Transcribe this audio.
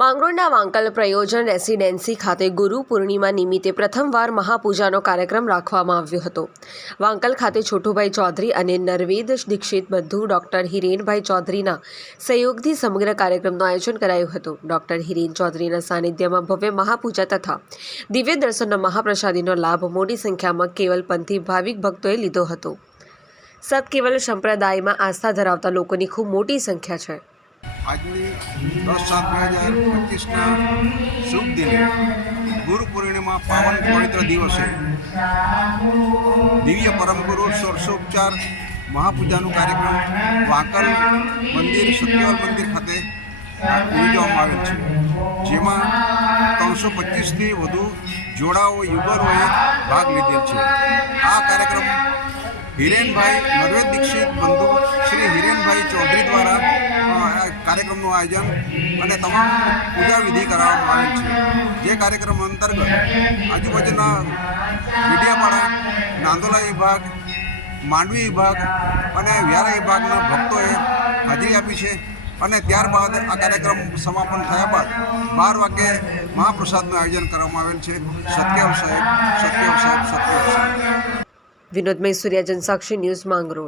માંગરોળના Vankal પ્રયોજન residency ખાતે ગુરુ પૂર્ણિમા નિમિત્તે પ્રથમવાર મહાપૂજાનો કાર્યક્રમ રાખવામાં આવ્યો હતો. વાંકલ ખાતે છોટુભાઈ ચૌધરી અને નરવેદ દીક્ષિત બંધુ ડોક્ટર હિરેનભાઈ ચૌધરીના સહયોગથી સમગ્ર કાર્યક્રમનું આયોજન કરાયું હતું. ડોક્ટર હિરેન ચૌધરીના સાનિધ્યમાં ભવ્ય મહાપૂજા તથા દિવ્ય દર્શનના મહાપ્રસાદીનો લાભ મોટી સંખ્યામાં કેવલપંથી ભાવિક ભક્તોએ લીધો હતો. સત કેવલ સંપ્રદાયમાં આસ્થા ધરાવતા લોકોની ખૂબ મોટી સંખ્યા છે. આજની દસ સાત બે હજાર પચીસના શુભ દિને ગુરુ પૂર્ણિમા પાવન પવિત્ર દિવસે દિવ્ય પરમગુરુ ગુરુ મહાપૂજાનો કાર્યક્રમ વાંકલ મંદિર સત્યવલ મંદિર ખાતે યોજવામાં આવેલ છે. જેમાં ત્રણસો પચીસથી વધુ જોડાઓ યુગરોએ ભાગ લીધેલ છે. આ કાર્યક્રમ હિરેનભાઈ નરવેદ દીક્ષિત બંધુ શ્રી આ કાર્યક્રમનું આયોજન અને તમામ પૂજા વિધિ કરાવવામાં આવે છે. જે કાર્યક્રમ અંતર્ગત આજુબાજુના મીડિયાપાડા, નાંદોલા વિભાગ, માંડવી વિભાગ અને વ્યારા વિભાગના ભક્તોએ હાજરી આપી છે અને ત્યારબાદ આ કાર્યક્રમ સમાપન થયા બાદ બાર વાગ્યે મહાપ્રસાદનું આયોજન કરવામાં આવેલ છે. સત્યવ સાહેબ સત્યવ સાહેબ સત્યવ સાહેબ. વિનોદ મૈસુરિયા જનસાક્ષી ન્યૂઝ માંગરોળ.